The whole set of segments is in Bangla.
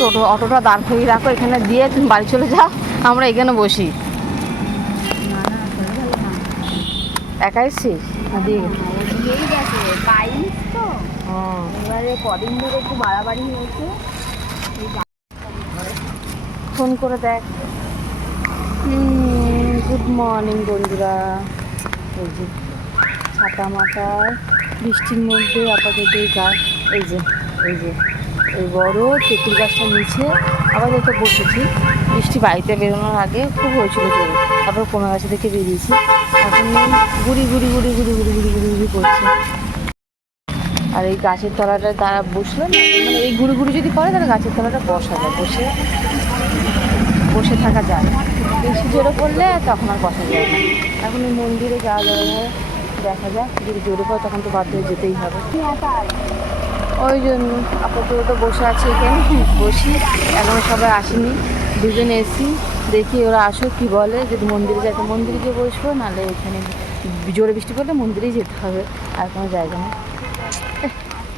টোটো, অটোটা দাঁড় করিয়ে রাখো, এখানে দিয়ে তুমি বাড়ি চলে যাও, আমরা এখানে বসি। একা এসছিস না দিয়ে এবারে কদিন ধরে একটু বাড়াবাড়ি হয়েছে ফোন করে দেখ। গুড মর্নিং বন্ধুরা। এই যে, ছাতা মাথায়, বৃষ্টির মধ্যে আপাতত এই গাছ এই যে এই যে। এই বড় তেঁতুল গাছটা নিচে আপাতত বসেছি। বৃষ্টি বাড়িতে বেরোনোর আগে খুব হয়েছিল জোরে। তারপর কমে গাছে দেখে বেরিয়েছি। এখন গুড়ি গুড়ি গুড়ি গুড়ি গুড়ি গুড়ি গুড়ি গুড়ি করছে। আর এই গাছের তলাটা তারা বসলে মানে এই গুড়ি গুড়ি যদি করে, তাহলে গাছের তলাটা বসা যায় বসে বসে থাকা যায়। বেশি জোরে পড়লে তখন আর বসা যায় না। এখন এই মন্দিরে যাওয়া যাবে দেখা যাক। যদি জোরে পড়ে তখন তো বাধ্য যেতেই হবে। ওই জন্য আপাতত বসে আছি এখানে। বসি, এখনও সবাই আসেনি। দুজন এসি দেখি ওরা আসো কি বলে। যদি মন্দিরে যায় মন্দিরে গিয়ে বসবো, নাহলে এখানে জোরে বৃষ্টি পড়লে মন্দিরেই যেতে হবে, আর কোনো জায়গা নেই।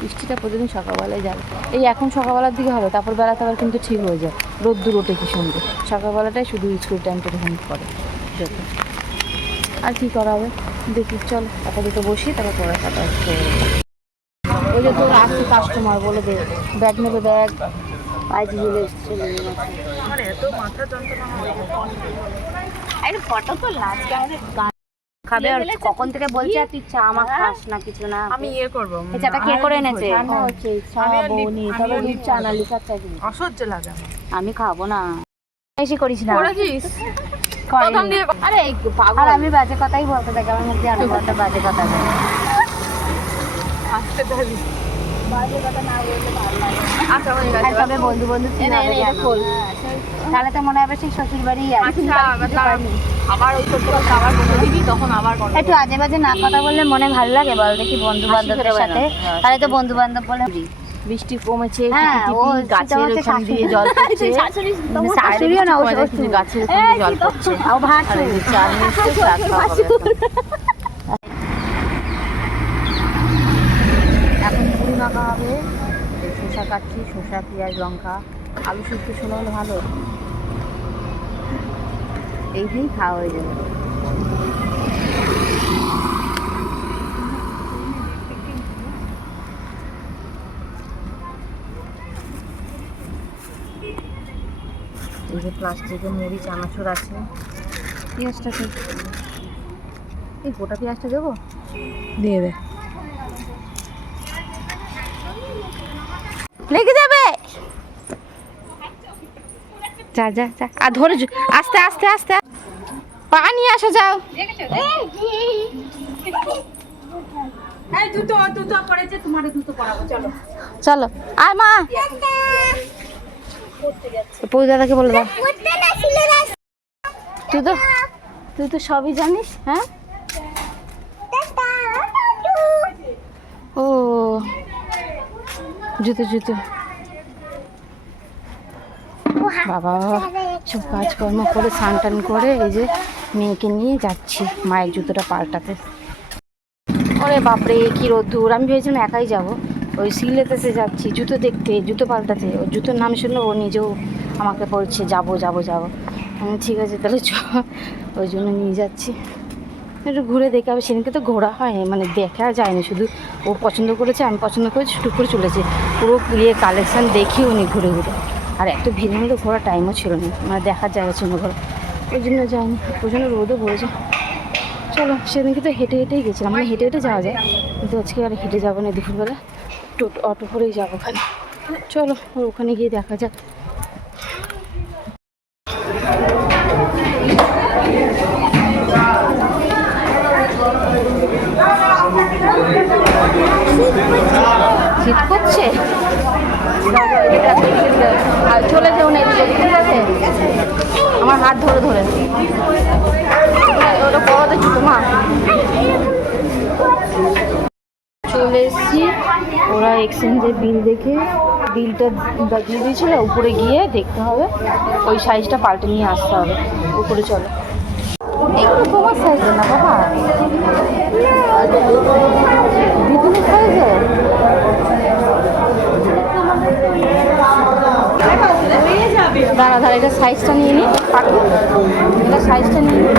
বৃষ্টিটা প্রতিদিন সকালবেলায় যাবে এই এখন সকালবেলার দিকে হবে, তারপর বেলাতে আবার কিন্তু ঠিক হয়ে যায়। রোদ্দুর ওঠে কি সুন্দর সকালবেলাটাই শুধু স্কুল টাইমটা এরকম করে যত আর কি করা হবে? দেখি, চল, আপাতত বসি, তারপর পরে কথা ওই যে তোর আসছে কাস্টমার বলে দে ব্যাগ নেবে ব্যাগ আইজি চলে এসছে নিয়ে গেছে। আরে ফটো তো আজকে আমাদের গান খাবে আর কখন থেকে বলছে আর তুই চা আমার খাস না কিছু না? আমি ইয়ে করব। চাটা কে করে এনেছে? রান্না হচ্ছে চা আমি তবে চা না। চা অসহ্য লাগে খাব না। বেশি করিস না। করেছিস আরে এই পাগল। আর আমি বাজে কথাই বলতে থাকি আমার মুখে আরও বাজে কথা বলে। আসতে পারি হ্যাঁ, তাহলে তো মনে হবে ঠিক শ্বশুর না কথা বললে মনে ভালো লাগে বল দেখি বন্ধু সাথে। তাহলে তো বন্ধু বান্ধব বলে বৃষ্টি কমেছে হ্যাঁ, গাছের ওখান দিয়ে জল গাছের জল পড়ছে। এই শসা, পেঁয়াজ, লঙ্কা, আলু সিদ্ধ শোনা হলে ভালো। এই দিয়েই খাওয়া হয়ে যাবে। এই যে প্লাস্টিকের মুড়ি চানাচুর আছে। পেঁয়াজটা কি? এই গোটা পেঁয়াজটা দেবো? দিয়ে দে লেগে যাবে যা যা। যা আর ধরে আস্তে আস্তে আস্তে। পা নিয়ে আসা যাও। চলো। আয় মা? পৌষ দাদাকে বলে দাও। তুই তো তুই তো সবই জানিস হ্যাঁ? ও। জুতো জুতো। বাবা সব কাজকর্ম করে স্নান টান করে এই যে মেয়েকে নিয়ে যাচ্ছি, মায়ের জুতোটা পাল্টাতে। ওরে বাপরে, কি রোদ্দুর। আমি ভেবেছিলাম একাই যাব। ওই সিলেতেতে যাচ্ছি, জুতো দেখতে, জুতো পাল্টাতে। ওর জুতোর নাম শুনে ও নিজেও আমাকে বলছে, যাব যাব যাব। ঠিক আছে, তাহলে চ। ওই জন্য নিয়ে যাচ্ছি। একটু ঘুরে দেখে হবে সেদিনকে তো ঘোরা হয় মানে দেখা যায়নি শুধু। ও পছন্দ করেছে, আমি পছন্দ করেছি, টুক করে চলেছে। পুরো ইয়ে কালেকশান দেখিও নি ঘুরে ঘুরে। আর এত ভিড়ের মধ্যে ঘোরার টাইমও ছিল না। মানে দেখার জায়গা ছিল ঘোরা ওই জন্য যাইনি প্রচণ্ড রোদও পড়েছে। চলো, সেদিনকে তো হেঁটে হেঁটেই গেছিলাম। মানে হেঁটে হেঁটে যাওয়া যায়। কিন্তু আজকে আর হেঁটে যাব না দুপুরবেলা। টোটো, অটো করেই যাব ওখানে। চলো ওখানে গিয়ে দেখা যাক। শীত করছে দাদা, এদিকে আসো, এদিকে আসো। আর চলে যেও না এদিকে ঠিক আছে আমার হাত ধরে ধরে। ওটা জুতো মা। চলে এসেছি। ওরা এক্সচেঞ্জের বিল দেখে বিলটা দিয়ে দিয়েছিল, উপরে গিয়ে দেখতে হবে। ওই সাইজটা পাল্টে নিয়ে আসতে হবে। উপরে চলো। এগুলো তোমার সাইজে না, বাবা। দিদিনের আর এটা সাইজটা নিয়ে নি। পাখি এটা সাইজটা নিয়ে নি।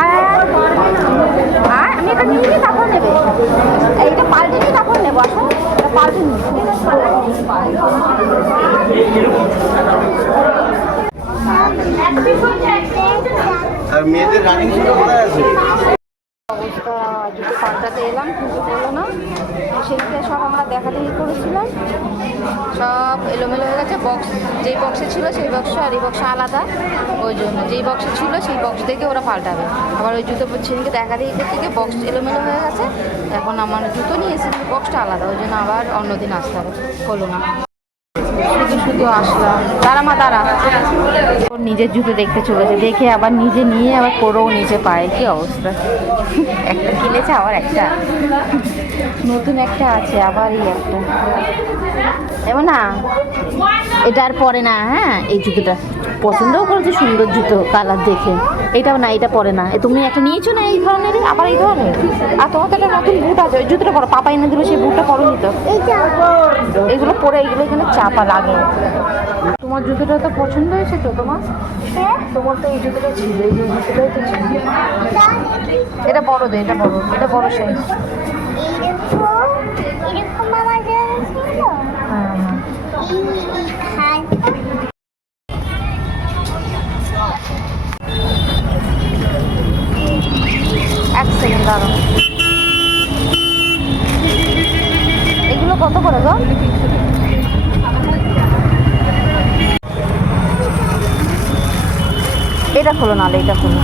আয় আয়, আয়। আয় আমি এটা নিয়ে নিই তারপর নেবে। এইটা পাল্টে নিই তারপর নেব আসো। এটা নিই মেয়েদের রানিং শুরু কোথায় আছে অবস্থা জুতো পাল্টাতে এলাম কিন্তু বলল না সেদিকে সব আমরা দেখা দেখি করেছিলাম সব এলোমেলো হয়ে গেছে বক্স যেই বক্সে ছিল সেই বক্স আর এই বক্স আলাদা। ওই জন্য যেই বক্সে ছিল, সেই বক্স থেকে ওরা পাল্টাবে। আবার ওই জুতো সেদিনকে দেখা দিয়ে গিয়ে বক্স এলোমেলো হয়ে গেছে। এখন আমার জুতো নিয়ে বক্সটা আলাদা। ওই জন্য আবার অন্যদিন আসতে হবে। হলো না। শুধু দাঁড়া মা, দাঁড়া। ওর নিজের জুতো দেখতে চলেছে। দেখে আবার নিজে নিয়ে আবার পরেও কি অবস্থা? একটা আবার একটা। নতুন একটা আছে আবার এই একটা না? এটা আর পরে না হ্যাঁ? এই জুতোটা। পছন্দও করেছে সুন্দর জুতো কালার দেখে। এটাও না এটা পরে না। তুমি একটা নিয়েছো না এই ধরনের? আবার এই ধরনের? আর তোমার তো একটা নতুন বুট আছে ওই জুতোটা পরো পাপা এনে দিল সেই বুটটা পরো নিত এগুলো পরে এগুলো এখানে চাপা লাগে। তোমার জুতোটা তো পছন্দ হয়েছে তো তোমার? তোমার তো এই জুতোটা ছিল এই জুতোটাই তো ছিল। এটা বড় দে এটা বড় এটা বড় সাইজ এক এগুলো কত করে গো? এটা খোলো নাহলে এটা খোলো।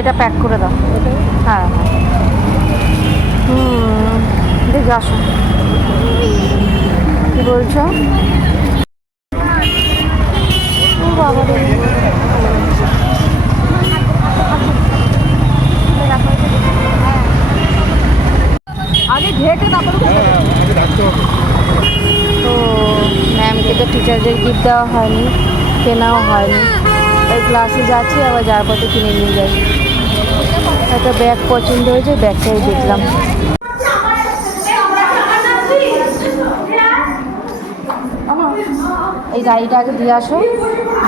এটা প্যাক করে দাও। হ্যাঁ। হ্যাঁ হুম দেখে আসো। কি বলছো? বাবা আগে ঘেটে তারপরে তো ম্যামকে তো টিচারদের গিফট দেওয়া হয়নি কেনাও হয়নি। ওই ক্লাসে যাচ্ছি আবার যার পথে কিনে নিয়ে যাই। একটা ব্যাগ পছন্দ হয়েছে ব্যাগটাই দেখলাম। এই গাড়িটা আগে দিয়ে আসো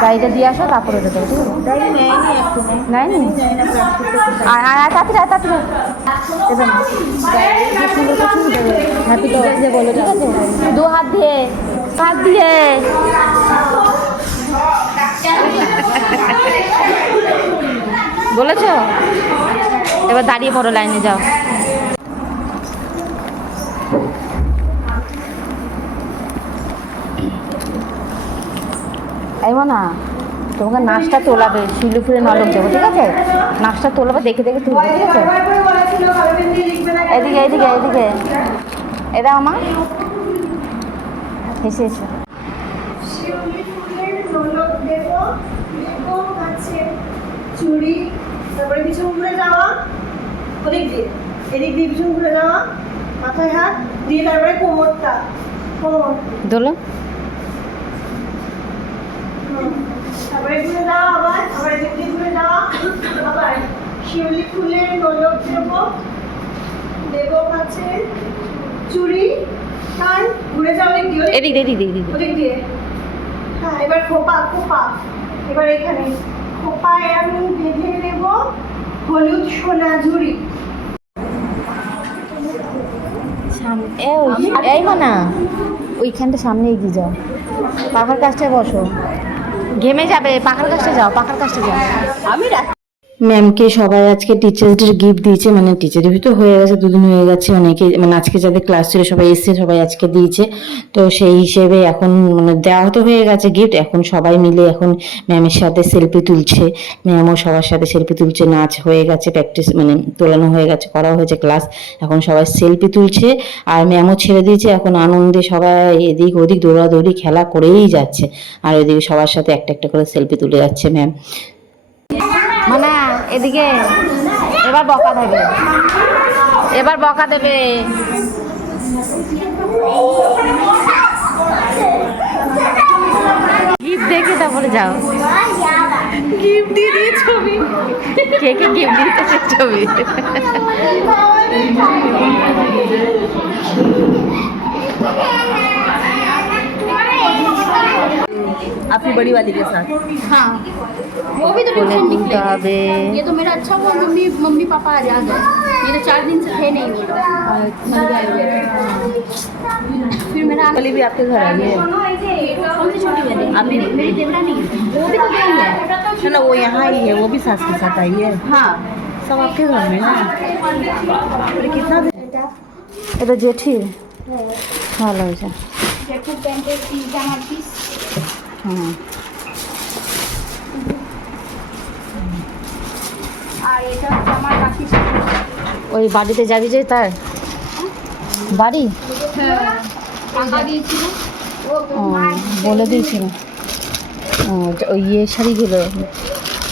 গাড়িটা দিয়ে আসো তারপরে এটা দেবো নেয়নি তাড়াতাড়ি তাড়াতাড়ি। এবার হ্যাপি বার্থডে বলো ঠিক আছে? দু হাত দিয়ে হাত দিয়ে। বলেছ? এবার দাঁড়িয়ে পড়ো লাইনে, যাও। এই না তোমাকে নাচটা তোলাবে, শিলু ফুলে নলক যাব ঠিক আছে? নাচটা তোলাবে, দেখে দেখে তুলবে, ঠিক আছে? এদিকে এদিকে এদিকে। এটা আমার দেব আছে চুড়ি, তারপরে পিছন ঘুরে যাওয়া। ওদিক দিয়ে এদিক দিয়ে পিছন ঘুরে যাওয়া মাথায় হাত দিয়ে তারপরে কোমরটা কোমর। দোলো। তারপরে ঘুরে যাওয়া আবার আবার এদিক দিয়ে ঘুরে যাওয়া আবার শিউলি ফুলের নোলক দেব দেব আছে চুড়ি কান ঘুরে যাওয়া ওদিক এদিক দিয়ে, এদিক দিয়ে, এদিক দিয়ে। ওদিক দিয়ে। হ্যাঁ এবার খোপা খোপা। এবার এখানে খোপায় আমি বেঁধে দেব হলুদ সোনা ঝুড়ি। এই মানা ওইখানটা সামনে এগিয়ে যাও। পাখার কাছটায় বসো। ঘেমে যাবে পাখার কাছটা যাও পাখার কাছটা যাও। আমি ম্যামকে সবাই আজকে টিচার্স ডে গিফট দিয়েছে মানে টিচার ডে তো হয়ে গেছে, দুদিন হয়ে গেছে, অনেকে মানে আজকে যাদের ক্লাস ছিল, সবাই এসছে, সবাই আজকে দিয়েছে। তো সেই হিসেবে এখন মানে দেওয়া তো হয়ে গেছে গিফট এখন সবাই মিলে এখন ম্যামের সাথে সেলফি তুলছে। ম্যামও সবার সাথে সেলফি তুলছে, নাচ হয়ে গেছে প্র্যাকটিস মানে তোলানো হয়ে গেছে করা হয়েছে ক্লাস এখন সবাই সেলফি তুলছে, আর ম্যামও ছেড়ে দিয়েছে, এখন আনন্দে সবাই এদিক ওদিক, দৌড়াদৌড়ি, খেলা করেই যাচ্ছে। আর ওইদিকে সবার সাথে একটা একটা করে সেলফি তুলে যাচ্ছে ম্যাম মানে এদিকে এবার বকা দেবে। এবার বকা দেবে। গিফট দেখে তারপরে যাও। গিফট দিয়ে দিয়ে ছবি। কে কে গিফট দিতেছে ছবি? আপনি बड़ी वाली के साथ हाँ वो भी तो কোলে टेंशन তুলতে निकलेगी হবে ये तो मेरा अच्छा हुआ मम्मी मम्मी पापा आज आ गए ये तो चार दिन से थे नहीं वो लोग मर गए हुए फिर मेरा वाली भी आपके घर आई है कौन सी छोटी वाली अभी मेरी देवरानी वो भी तो गई है चलो वो यहाँ ही है वो भी सास के साथ आई है हाँ सब आपके घर में ना अरे कितना दे- এটা জেঠির ভালো হয়েছে जयपुर पैंटेर पीस जामार पीस হুম আর এটা আমার কাকি ওই বাড়িতে যাবি যে তার? বাড়ি? ও ও, বলে দিয়েছিল। ও, ওই ইয়ে শাড়িগুলো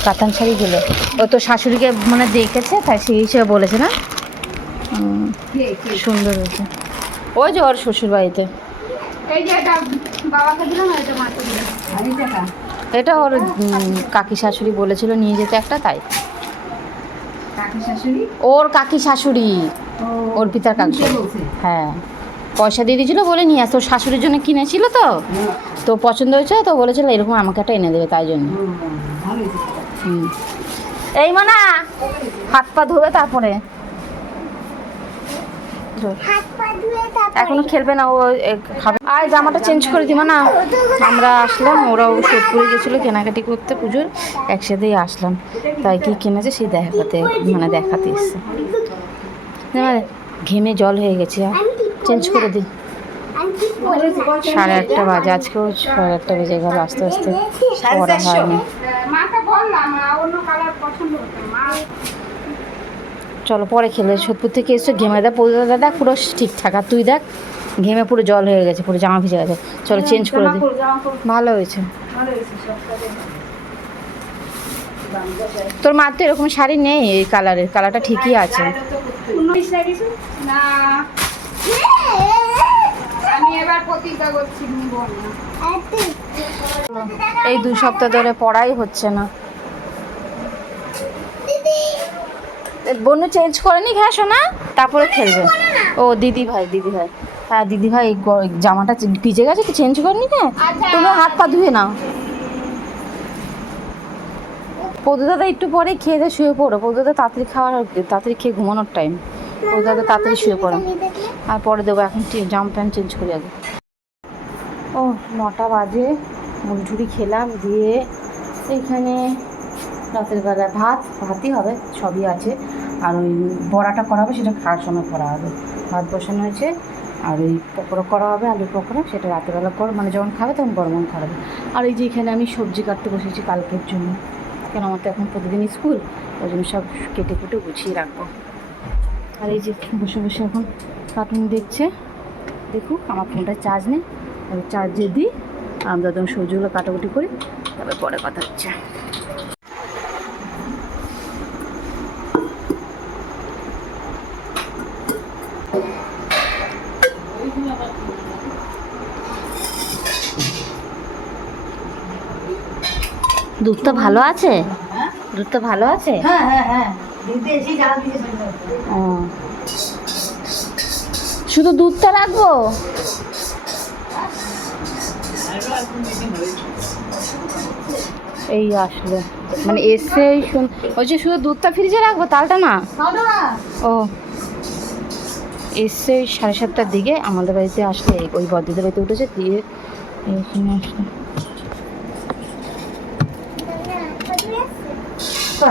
কাতান শাড়িগুলো। ও তো শাশুড়িকে মানে দেখেছে তাই সেই হিসেবে বলেছে না? সুন্দর হয়েছে। ওই যে ওর শ্বশুর বাড়িতে এই যে এটা বাবাকে দিলাম এটা মাকে দিলাম। এটা ওর কাকি শাশুড়ি বলেছিল নিয়ে যেতে একটা তাই। ওর কাকি শাশুড়ি। ওর পিতার কাকি। হ্যাঁ। পয়সা দিয়ে দিয়েছিল বলে নিয়ে আসতো শাশুড়ির জন্য কিনেছিল তো? তো পছন্দ হয়েছে তো বলেছিল এরকম আমাকে একটা এনে দেবে তাই জন্য। হুম। এই মানা হাত পা ধোবে তারপরে। ধো। এখনও খেলবে না ও খাবে। আয় জামাটা চেঞ্জ করে দিবা না। আমরা আসলাম ওরাও সোদপুরে গেছিল কেনাকাটি করতে পুজোর একসাথেই আসলাম। তাই কি কিনেছে সেই দেখাতে মানে দেখাতে এসছে। ঘেমে জল হয়ে গেছে আর চেঞ্জ করে দিই সাড়ে আটটা বাজে আজকেও সাড়ে আটটা বেজে গেল আস্তে আস্তে পড়া হয়নি মাকে বললাম অন্য কালার পছন্দ হতো মা চলো, পরে খেলে সোদপুর থেকে এসে ঘেমে পৌঁছে দাদা পুরো ঠিকঠাক। আর তুই দেখ, ঘেমে পুরো জল হয়ে গেছে, পুরো জামা ভিজে গেছে। চলো চেঞ্জ করে দিই। ভালো হয়েছে। তোর মার তো এরকম শাড়ি নেই এই কালারের, কালারটা ঠিকই আছে। এই দু সপ্তাহ ধরে পড়াই হচ্ছে না। বনু চেঞ্জ করে করেনি ঘ্যাস না তারপরে খেলবে। ও দিদি ভাই দিদি ভাই হ্যাঁ দিদি ভাই জামাটা ভিজে গেছে তো চেঞ্জ করে করেনি না তুমি হাত পা ধুয়ে নাও। পদু দাদা একটু পরে খেয়ে দিয়ে শুয়ে পড়ো। পদু দাদা তাড়াতাড়ি খাওয়ার তাড়াতাড়ি খেয়ে ঘুমানোর টাইম পদু দাদা তাড়াতাড়ি শুয়ে পড়ো। আর পরে দেবো এখন জামা প্যান্ট চেঞ্জ করে আগে। ও নটা বাজে। মুড়ি খেলাম দিয়ে এখানে রাতের বেলা ভাত, ভাতই হবে, সবই আছে। আর ওই বড়াটা করা হবে, সেটা খাওয়ার সময় করা হবে। ভাত বসানো হয়েছে, আর ওই পকোড়া করা হবে, আলুর পকোড়া, সেটা রাতের বেলা কর মানে যখন খাবে তখন গরম গরম আর এই যে এখানে আমি সবজি কাটতে বসেছি কালকের জন্য। কেন আমার তো এখন প্রতিদিন স্কুল, ওই জন্য সব কেটে কুটে গুছিয়ে রাখব। আর এই যে বসে বসে এখন কার্টুন দেখছে, দেখুক, আমার ফোনটা চার্জ নেই। চার্জে দিই, আমরা তখন সবজিগুলো কাটাকুটি করি, তারপরে পরে কথা হচ্ছে। দুধটা ভালো আছে? দুধটা ভালো আছে? হ্যাঁ হ্যাঁ হ্যাঁ। ও। শুধু দুধটা রাখব? এই আসলো। মানে এসে ওই যে শুধু দুধটা ফ্রিজে রাখব তালটা না। ও। এসে ওই সাড়ে সাতটার দিকে আমাদের বাড়িতে আসলে ওই বদ্দিদের বাড়িতে উঠেছে দিয়ে এখানে আসলো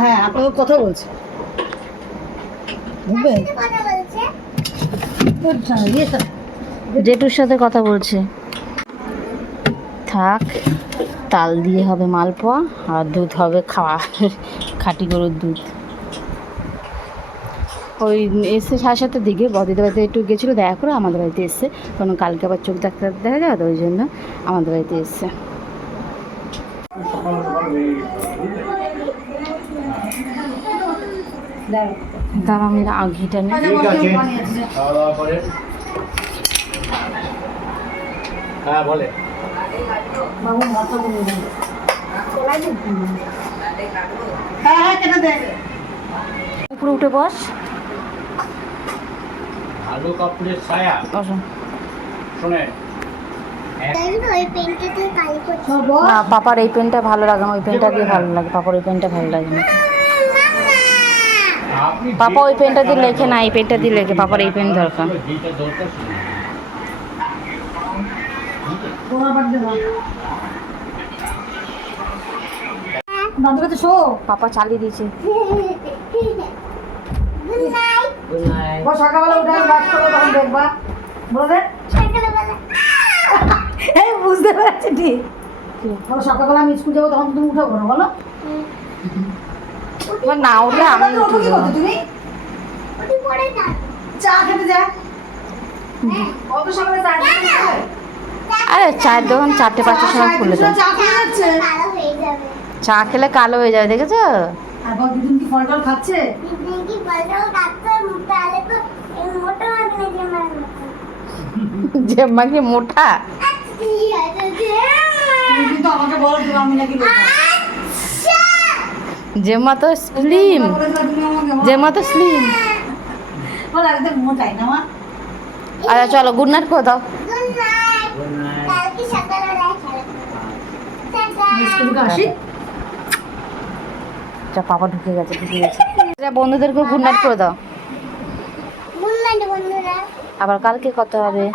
হ্যাঁ আপনাকে কথা বলছে। জেঠুর সাথে কথা বলছে। থাক তাল দিয়ে হবে মালপোয়া আর দুধ হবে খাওয়া খাঁটি গরুর দুধ। ওই এসে সাড়ে সাতটার দিকে বদিদের বাড়িতে একটু গেছিল দেখা করে আমাদের বাড়িতে এসছে কারণ কালকে আবার চোখ ডাক্তার দেখা যাবে তো ওই জন্য আমাদের বাড়িতে এসছে দাঁড়া আমি ঘিটা নিই। হ্যাঁ বলে। হ্যাঁ হ্যাঁ উপরে উঠে বস। আলু কাপুরের ছায়া। শুনে। না পাপার এই পেনটা ভালো লাগে না ওই পেনটা দিয়ে ভালো লাগে পাপার ওই পেনটা ভালো লাগে না। পাপা ওই পেনটা দিয়ে লেখে না এই পেনটা দিয়ে লেখে পাপার এই পেন দরকার। শো। পাপা চালিয়ে দিয়েছে। ও সকালবেলা উঠে আমি বাস করব তখন দেখবা। বলে এই বুঝতে পারছি ঠিক। ও সকালবেলা আমি স্কুল যাব তখন তুমি উঠে পড়ো বলো। এবার না আমি উঠে কি যাব। তুমি? চা খেতে যা। কত সকালে চা খেতে আরে চায়ের দোকান চারটে পাঁচটার সময় খুলে দেয় চা খেলে কালো হয়ে যাবে দেখেছ? আর বল দিদিন কি ফল টল খাচ্ছে? জেম্মা কি মোটা আমাকে বলো আমি নাকি জেম্মা তো স্লিম। জেম্মা তো স্লিম। বল একদম মোটাই না মা? আচ্ছা চলো গুড নাইট করে দাও। স্কুল আসি। যা পাপা ঢুকে গেছে ঢুকে গেছে। বন্ধুদেরকে গুড নাইট করে দাও। আবার কালকে কত হবে।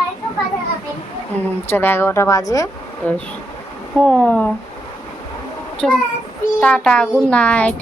চলে চলো এগারোটা বাজে। বেশ ও চলো। Tata good night.